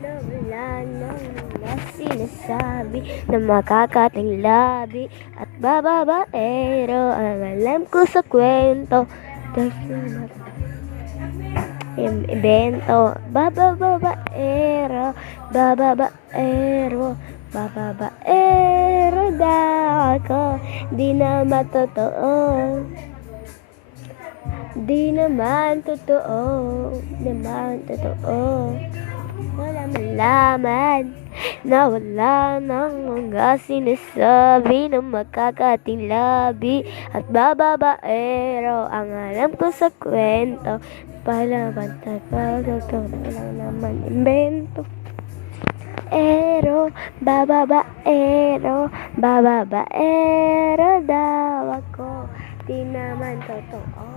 Na wala nang mga sinasabi na makakating labi at bababaero ang alam ko sa kwento. Invento, bababaero, bababaero, bababaero daw ako. Di naman totoo, di naman totoo, di naman totoo. Wala malaman na wala nang mga sinasabi na makakating labi at bababaero ang alam ko sa kwento. Palabantay pa, totoo lang naman invento. Bababaero, bababaero daw ako. Di naman totoo.